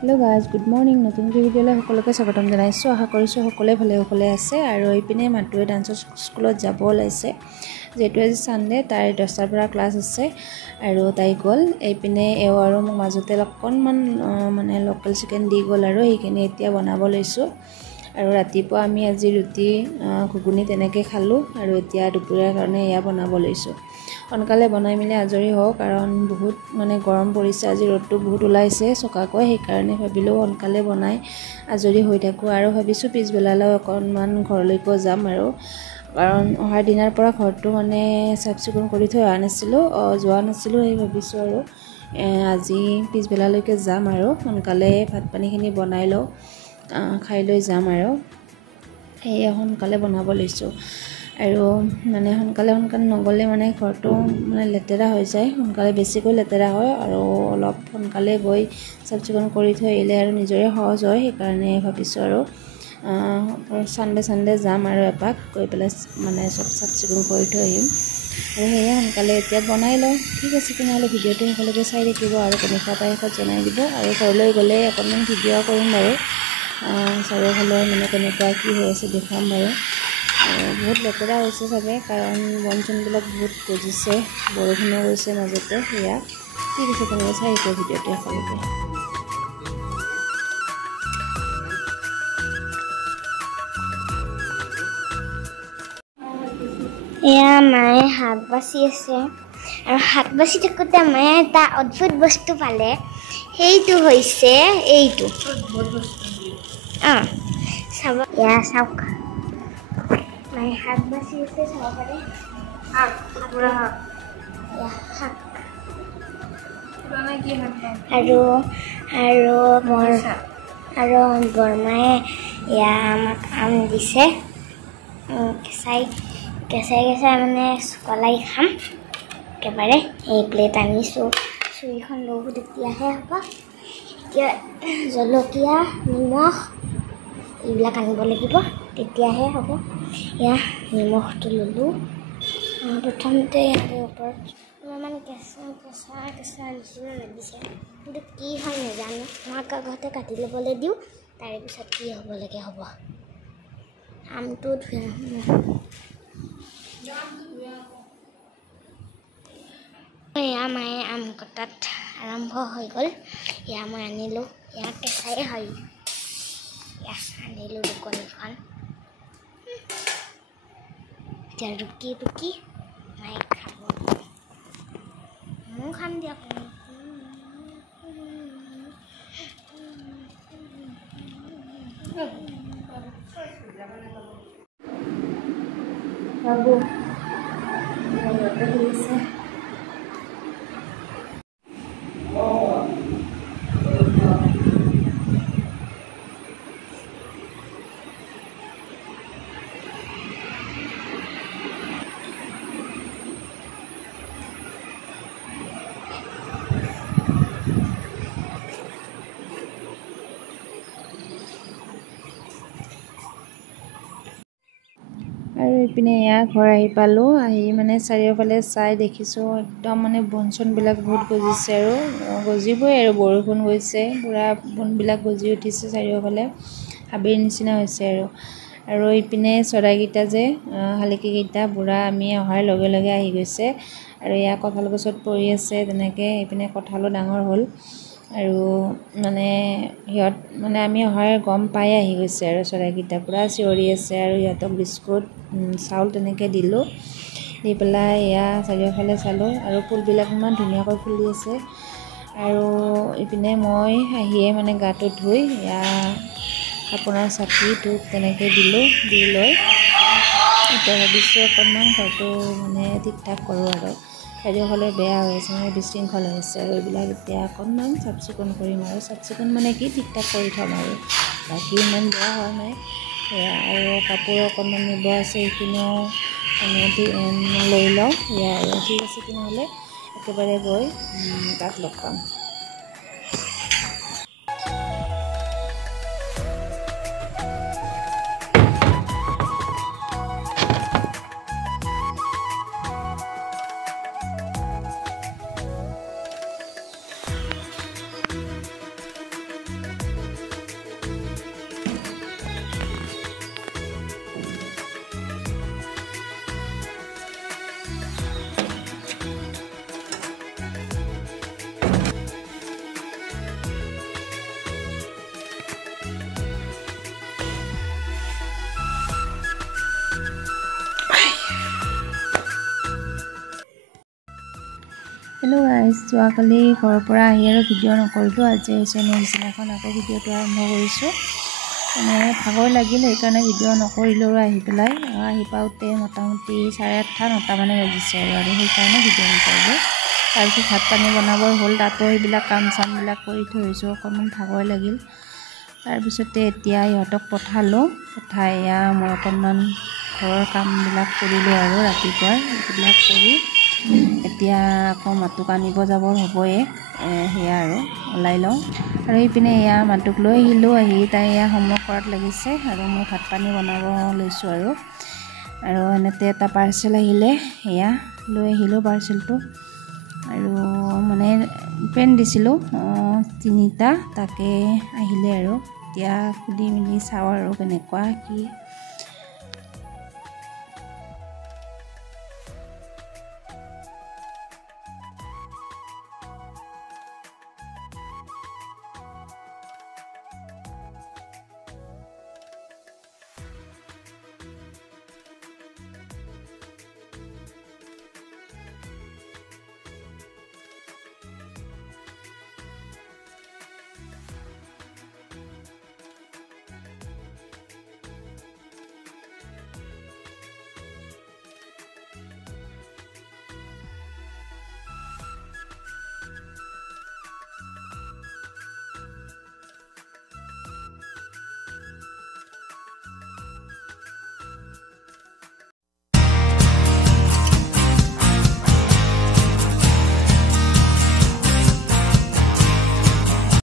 Hello guys good morning नतुन ভিডিঅ'লৈ সকলোকে স্বাগতম জনাইছো আশা কৰিছো সকলোৱে ভালে আছে আৰু ইপিনে মাটুৱে ডান্সৰ স্কুলত যাব ওলাইছে যেটো আজি সানডে তাই 10টাৰ পৰা ক্লাছ আছে আৰু তাই গল ইপিনে এও আৰু মোক মাজতে অকণমান মানে লোকেল চিকেন দি গল আৰু এইখিনি এতিয়া বনাব লৈছো আৰু ৰাতিপুৱা আমি আজি ৰুটি ঘুগুনি তেনেকৈ খালো আৰু এতিয়া দুপৰীয়াৰ কাৰণে এয়া বনাব লৈছো অনকালে বনাই মিলে আজৰি হও কাৰণ বহুত মানে গৰম পৰিছে আজি ৰ'দটো বহুত ওলাইছে সকাকৈ সেই কাৰণে ভাবিলো অনকালে বনাই আজৰি হৈ থাকো আৰু ভাবিছো পিছবেলালৈ অকণমান ঘৰলৈকো যাম আৰু কাৰণ অহাৰ দিনৰ পৰা ঘৰটো মানে চাফচিকুণ কৰি থৈ যোৱা নাছিলো এই ভাবিছো আৰু আজি পিছবেলালৈকে যাম আৰু অনকালে ভাত পানীখিনি বনাই লও খাই লৈ যাম আৰু এই সোনকালে বনাব লৈছো আৰু মানে সোনকালে নগলে মানে ঘৰটো মানে লেতেৰা হৈ যায় সোনকালে বেছিকৈ লেতেৰা হয় আৰু অলপ সোনকালে গৈ চাফচিকুণ কৰি থৈ আহিলে আৰু নিজৰে সহজ হয় সেই কাৰণে ভাবিছো আৰু সানডে যাম আৰু এপাক গৈ পেলাই মানে সব চাফচিকুণ কৰি থৈ আহিম আৰু সেয়া সোনকালে এতিয়া বনাই লওঁ ঠিক আছে তেনেহ'লে ভিডিঅ'টো সকলোকে চাই থাকিব আৰু কেনেকুৱা পাই জনাই দিব আৰু ঘৰলৈ গ'লে অকণমান ভিডিঅ' কৰিম বাৰু চাৰিওফালে মানে কেনেকুৱা কি হৈ আছে দেখাম বাৰু বহুত লেতেৰা হৈছে চাগে কাৰণ বনচনবিলাক বহুত গজিছে বৰষুণো গৈছে মাজতে সেয়া ঠিক আছে তেনেহ'লে চাই থাকিব ভিডিঅ'টো সকলোকে এয়া মায়ে শাক বাছি আছে আৰু শাক বাছি থাকোঁতে মায়ে এটা অদ্ভুত বস্তু পালে সেইটো হৈছে এইটো চাব এয়া চাওক মায়ে শাক বাছি আছে চাব পাৰে আৰু বৰমায়ে এয়া আমাক আম দিছে কেঁচাই মানে কলাই খাম একেবাৰে এই প্লেট আনিছোঁ চুৰিখন লওঁ তেতিয়াহে হ'ব এতিয়া জলকীয়া নিমখ এইবিলাক আনিব লাগিব তেতিয়াহে হ'ব এয়া নিমখটো ল'লোঁ প্ৰথমতে ওপৰত অলপমান কেঁচা নিচিনা লাগিছে কিন্তু কি হয় নাজানো মই কাগজতে কাটি ল'বলৈ দিওঁ তাৰপিছত কি হ'ব লাগে হ'ব আমটো এয়া মায়ে আম কটাত আৰম্ভ হৈ গ'ল এয়া মই আনিলোঁ এয়া কেঁচাই হয় আনিলোঁ দোকানীখন এতিয়া ৰুকি মায়ে খাব ময়ো খাম দিয়ক বাবু আছে আৰু ইপিনে এয়া ঘৰ আহি পালো আহি মানে চাৰিওফালে চাই দেখিছো একদম মানে বনচনবিলাক বহুত গজিছে আৰু গজিবই আৰু বৰষুণ গৈছে পুৰা বনবিলাক গজি উঠিছে চাৰিওফালে হাবিৰ নিচিনা হৈছে আৰু ইপিনে চৰাইকেইটা যে শালিকীকেইটা বুঢ়া আমি অহাৰ লগে লগে আহি গৈছে আৰু এয়া কঁঠাল গছত পৰি আছে তেনেকৈ ইপিনে কঁঠালো ডাঙৰ হ'ল আৰু মানে সিহঁত মানে আমি অহাৰ গম পাই আহি গৈছে আৰু চৰাইকেইটা পুৰা চিঞৰি আছে আৰু সিহঁতক বিস্কুট চাউল তেনেকৈ দিলোঁ দি পেলাই এয়া চাৰিওফালে চালোঁ আৰু ফুলবিলাক ইমান ধুনীয়াকৈ ফুলি আছে আৰু ইপিনে মই আহিয়ে মানে গাটো ধুই এয়া আপোনাৰ চাকি ধূপ তেনেকৈ দিলোঁ দি লৈ এতিয়া ভাবিছোঁ অকণমান ঘৰটো মানে ঠিক ঠাক কৰোঁ আৰু চাৰিওফালে বেয়া হৈ আছে মানে বিশৃংখল হৈ আছে আৰু এইবিলাক এতিয়া অকণমান চাফচিকুণ কৰিম আৰু চাফচিকুণ মানে কি ঠিক ঠাক কৰি থ'ম আৰু বাকী ইমান বেয়া হোৱা নাই সেয়া আৰু কাপোৰ অকণমান নিব আছে সেইখিনিও মানে লৈ লওঁ সেয়া আৰু ঠিক আছে তেনেহ'লে একেবাৰে গৈ তাত লগ পাম হেল্ল' গাইজ, যোৱাকালি ঘৰৰ পৰা আহি আৰু ভিডিঅ' নকৰিলোঁ। আজি আহিছে নিচিনাখন আকৌ ভিডিঅ'টো আৰম্ভ কৰিছোঁ। মানে ভাগৰ লাগিল, সেইকাৰণে ভিডিঅ' নকৰিলোঁ আৰু আহি পেলাই আহি পাওঁতে মোটামুটি 8:30 9টা মানে বাজিছে আৰু সেইকাৰণে ভিডিঅ' নকৰিলোঁ। তাৰপিছত ভাত পানী বনাবৰ হ'ল, তাতো সেইবিলাক কাম চামবিলাক কৰি থৈছোঁ, অকণমান ভাগৰ লাগিল। তাৰপিছতে এতিয়া ইহঁতক পঠালোঁ, পঠাই মই অকণমান ঘৰৰ কামবিলাক কৰিলোঁ আৰু ৰাতিপুৱাৰ এইবিলাক কৰি এতিয়া আকৌ মাতুক আনিব যাবৰ হ'বয়ে, সেয়া আৰু ওলাই লওঁ। আৰু সেইপিনে এয়া মাতুক লৈ আহিলোঁ, আহি তাই হোমৱৰ্ক কৰাত লাগিছে আৰু মই ভাত পানী বনাব লৈছোঁ আৰু এনেতে এটা পাৰ্চেল আহিলে, সেয়া লৈ আহিলোঁ পাৰ্চেলটো। আৰু মানে পেন দিছিলোঁ 3টা, তাকে আহিলে আৰু এতিয়া খুলি মেলি চাওঁ আৰু কেনেকুৱা কি